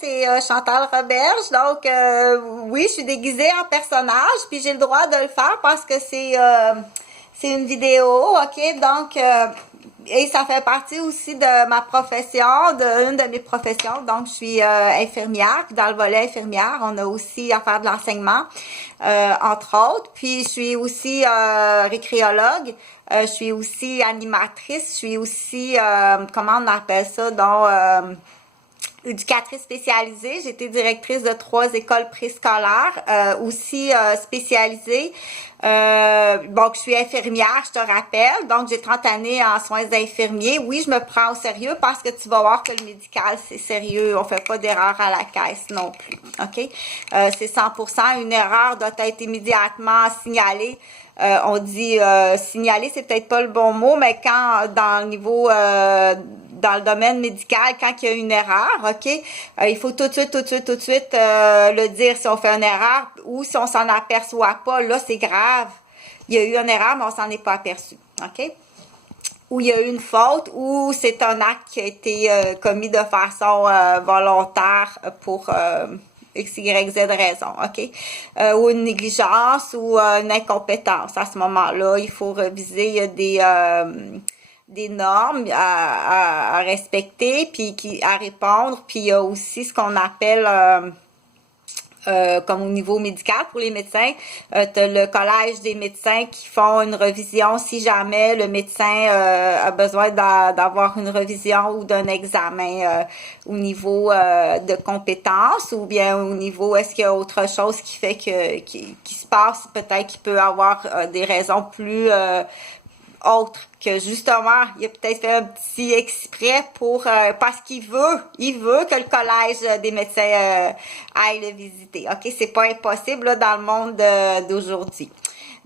c'est Chantal Roberge. Donc, oui, je suis déguisée en personnage, puis j'ai le droit de le faire parce que c'est une vidéo, ok? Donc, et ça fait partie aussi de ma profession, une de mes professions. Donc, je suis infirmière. Puis dans le volet infirmière, on a aussi à faire de l'enseignement, entre autres. Puis, je suis aussi récréologue. Je suis aussi animatrice. Je suis aussi, comment on appelle ça, donc... éducatrice spécialisée. J'ai été directrice de 3 écoles préscolaires, aussi spécialisée. Donc, je suis infirmière, je te rappelle. Donc, j'ai 30 années en soins infirmiers. Oui, je me prends au sérieux parce que tu vas voir que le médical, c'est sérieux. On fait pas d'erreur à la caisse non plus. OK? C'est 100%. Une erreur doit être immédiatement signalée. On dit signaler, c'est peut-être pas le bon mot, mais quand dans le niveau dans le domaine médical, quand il y a une erreur, ok, il faut tout de suite le dire si on fait une erreur ou si on s'en aperçoit pas, là c'est grave. Il y a eu une erreur, mais on s'en est pas aperçu, ok? Ou il y a eu une faute, ou c'est un acte qui a été commis de façon volontaire pour X, Y, Z raison, ok? Ou une négligence ou une incompétence. À ce moment-là, il faut reviser, il y a des normes à respecter, puis à répondre, puis il y a aussi ce qu'on appelle... comme au niveau médical pour les médecins, tu as le collège des médecins qui font une revision si jamais le médecin a besoin d'avoir une revision ou d'un examen au niveau de compétences ou bien au niveau est-ce qu'il y a autre chose qui fait qui se passe, peut-être qu'il peut avoir des raisons plus autre que justement il a peut-être fait un petit exprès pour parce qu'il veut que le collège des médecins aille le visiter. OK, c'est pas impossible là, dans le monde d'aujourd'hui.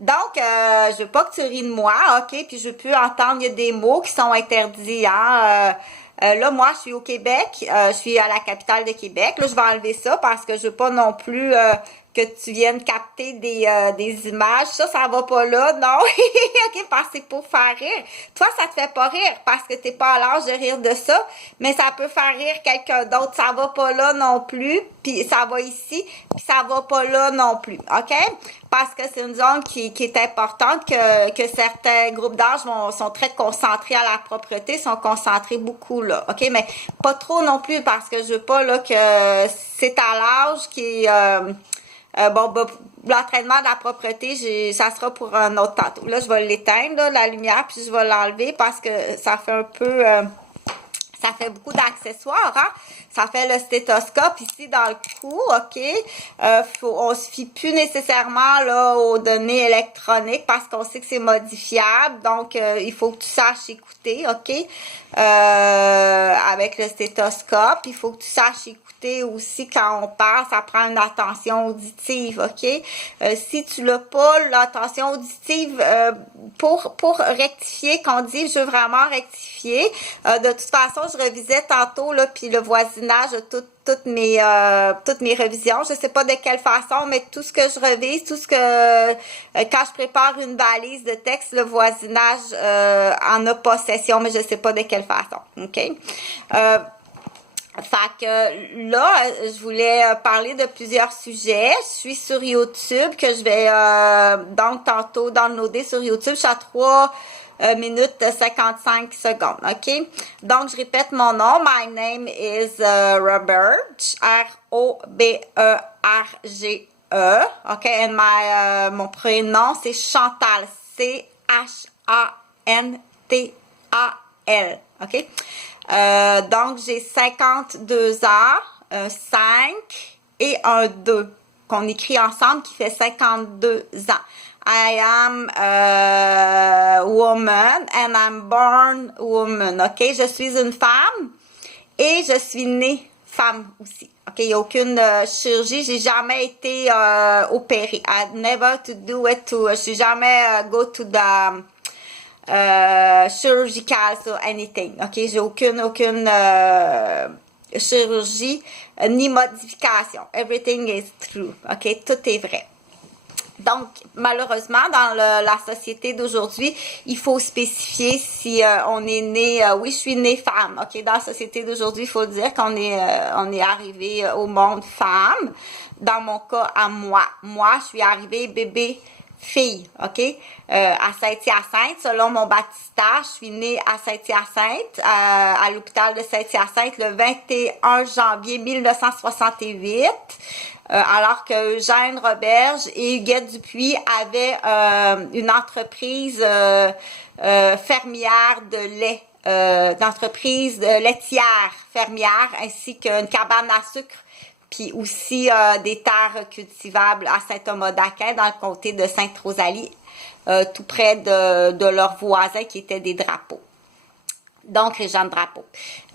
Donc je veux pas que tu ris de moi, OK, puis je veux plus entendre il y a des mots qui sont interdits hein. Là, moi, je suis au Québec, je suis à la capitale de Québec. Là, je vais enlever ça parce que je veux pas non plus que tu viennes capter des images. Ça va pas là, non? OK, parce que c'est pour faire rire. Toi, ça te fait pas rire parce que t'es pas à l'âge de rire de ça, mais ça peut faire rire quelqu'un d'autre. Ça va pas là non plus, puis ça va ici, puis ça va pas là non plus, OK? Parce que c'est une zone qui est importante, que certains groupes d'âge sont très concentrés à la propreté, sont concentrés beaucoup là, OK? Mais pas trop non plus parce que je veux pas là que c'est à l'âge qui est... l'entraînement de la propreté, ça sera pour un autre tantôt. Là, je vais l'éteindre, là, la lumière, puis je vais l'enlever parce que ça fait un peu... ça fait beaucoup d'accessoires, hein? Ça fait le stéthoscope ici dans le cou, OK? On se fie plus nécessairement là aux données électroniques parce qu'on sait que c'est modifiable. Donc, il faut que tu saches écouter, OK? Avec le stéthoscope, il faut que tu saches écouter aussi quand on parle, ça prend une attention auditive, OK? Si tu l'as pas, l'attention auditive, pour rectifier, qu'on dit, je veux vraiment rectifier, de toute façon, je revisais tantôt, là, puis le voisinage de toutes mes révisions. Je sais pas de quelle façon, mais tout ce que je revise, tout ce que quand je prépare une balise de texte, le voisinage en a possession, mais je sais pas de quelle façon. OK? Fait que là, je voulais parler de plusieurs sujets. Je suis sur YouTube, que je vais donc tantôt downloader sur YouTube. Je suis à 3 minutes 55 secondes, OK? Donc, je répète mon nom. My name is Roberge, R-O-B-E-R-G-E, OK? And mon prénom, c'est Chantal, C-H-A-N-T-A-L, OK? Donc, j'ai 52 ans, 5 et un 2 qu'on écrit ensemble qui fait 52 ans. I am a woman and I'm born woman. OK? Je suis une femme et je suis née femme aussi. OK? Il n'y a aucune chirurgie. J'ai jamais été opérée. I never to do it to... Je suis jamais go to the... chirurgical, so anything. OK? J'ai aucune chirurgie ni modification. Everything is true. OK? Tout est vrai. Donc, malheureusement, dans la société d'aujourd'hui, il faut spécifier si on est né, oui, je suis née femme, ok? Dans la société d'aujourd'hui, il faut dire qu'on est arrivé au monde femme. Dans mon cas, à moi, je suis arrivée bébé fille, ok? À Saint-Hyacinthe, selon mon baptistère, je suis née à Saint-Hyacinthe, à l'hôpital de Saint-Hyacinthe le 21 janvier 1968. Alors que Eugène Roberge et Huguette Dupuis avaient une entreprise fermière de lait, d'entreprise laitière fermière, ainsi qu'une cabane à sucre, puis aussi des terres cultivables à Saint-Thomas-d'Aquin, dans le comté de Sainte-Rosalie, tout près de leurs voisins qui étaient des Drapeaux. Donc, Réjeanne Drapeau,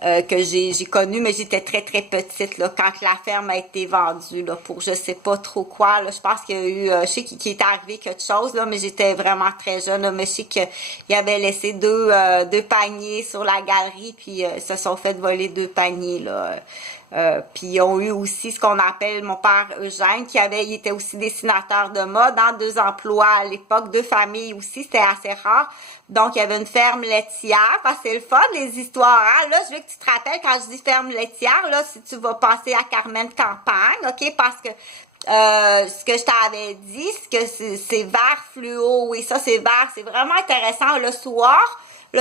que j'ai connu, mais j'étais très, très petite, là, quand la ferme a été vendue, là, pour je sais pas trop quoi, là. Je pense qu'il y a eu, je sais qu'il est arrivé quelque chose, là, mais j'étais vraiment très jeune, là, mais je sais qu'il avait laissé deux paniers sur la galerie, puis ils se sont fait voler 2 paniers, là. Puis ils ont eu aussi ce qu'on appelle mon père Eugène, il était aussi dessinateur de mode, hein, 2 emplois à l'époque, 2 familles aussi, c'était assez rare. Donc, il y avait une ferme laitière, parce que c'est le fun, les histoires, hein. Là, je veux que tu te rappelles, quand je dis ferme laitière, là, si tu vas passer à Carmen Campagne, ok, parce que ce que je t'avais dit, c'est que c'est vert fluo, oui, ça c'est vert, c'est vraiment intéressant. Le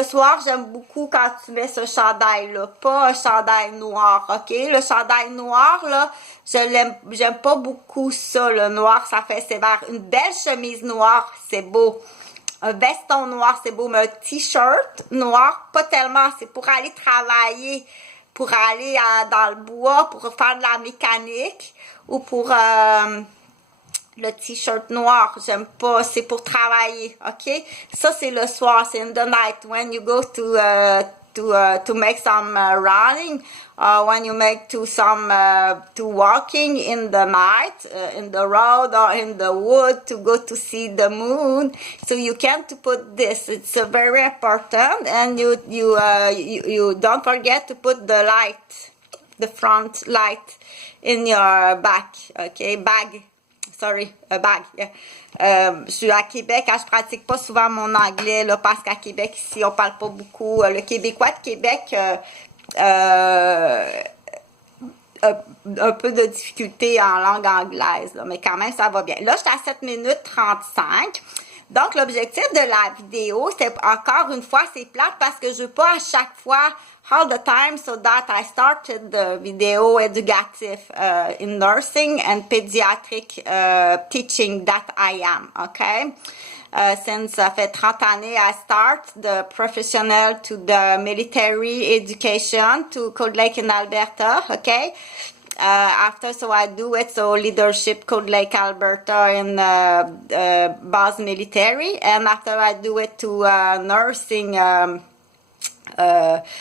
soir, j'aime beaucoup quand tu mets ce chandail-là, pas un chandail noir, ok? Le chandail noir, là, j'aime pas beaucoup ça, le noir, ça fait sévère. Une belle chemise noire, c'est beau. Un veston noir, c'est beau, mais un t-shirt noir, pas tellement. C'est pour aller travailler, pour aller dans le bois, pour faire de la mécanique, ou pour le t-shirt noir. J'aime pas, c'est pour travailler, ok? Ça, c'est le soir, c'est in the night, when you go to make some running, when you make to walking in the night, in the road or in the wood to go to see the moon. So you can't put this. It's very important, and you don't forget to put the light, the front light in your back, okay? Sorry, a bag. Yeah. Je suis à Québec, hein, je pratique pas souvent mon anglais, là, parce qu'à Québec, ici, on parle pas beaucoup. Le Québécois de Québec, un peu de difficulté en langue anglaise, là, mais quand même, ça va bien. Là, j'étais à 7 minutes 35. Donc, l'objectif de la vidéo, c'est encore une fois, c'est plate parce que je veux pas à chaque fois, all the time, so that I started the video educative in nursing and pediatric teaching that I am, okay? Since ça fait 30 années, I start the professional to the military education to Cold Lake in Alberta, okay? After, so I do it, so leadership Cold Lake, Alberta in base military, and after I do it to nursing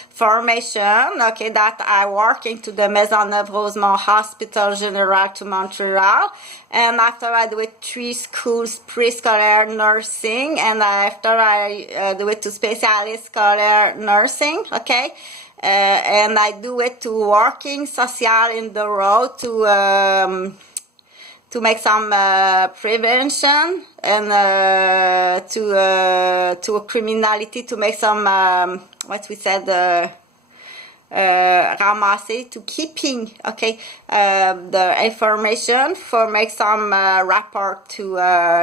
formation, okay, that I work into the Maisonneuve-Rosemont Hospital General to Montreal, and after I do it 3 schools prescholar nursing, and after I do it to specialist scholar nursing, okay. And I do it to working social in the road to make some prevention and to criminality, to make some what we said ramasser, to keeping, okay, the information for make some rapport to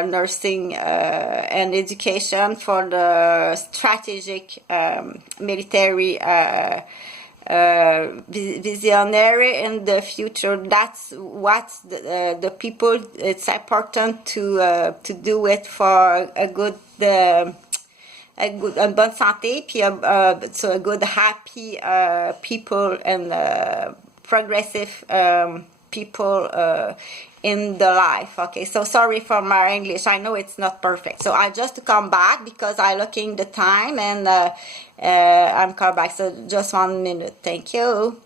nursing and education for the strategic military visionary in the future. That's what the people, it's important to do it for a good une bonne santé, puis so a good happy people and progressive people in the life. Okay, so sorry for my English, I know it's not perfect, so I just come back because I looking the time and I'm come back, so just 1 minute. Thank you.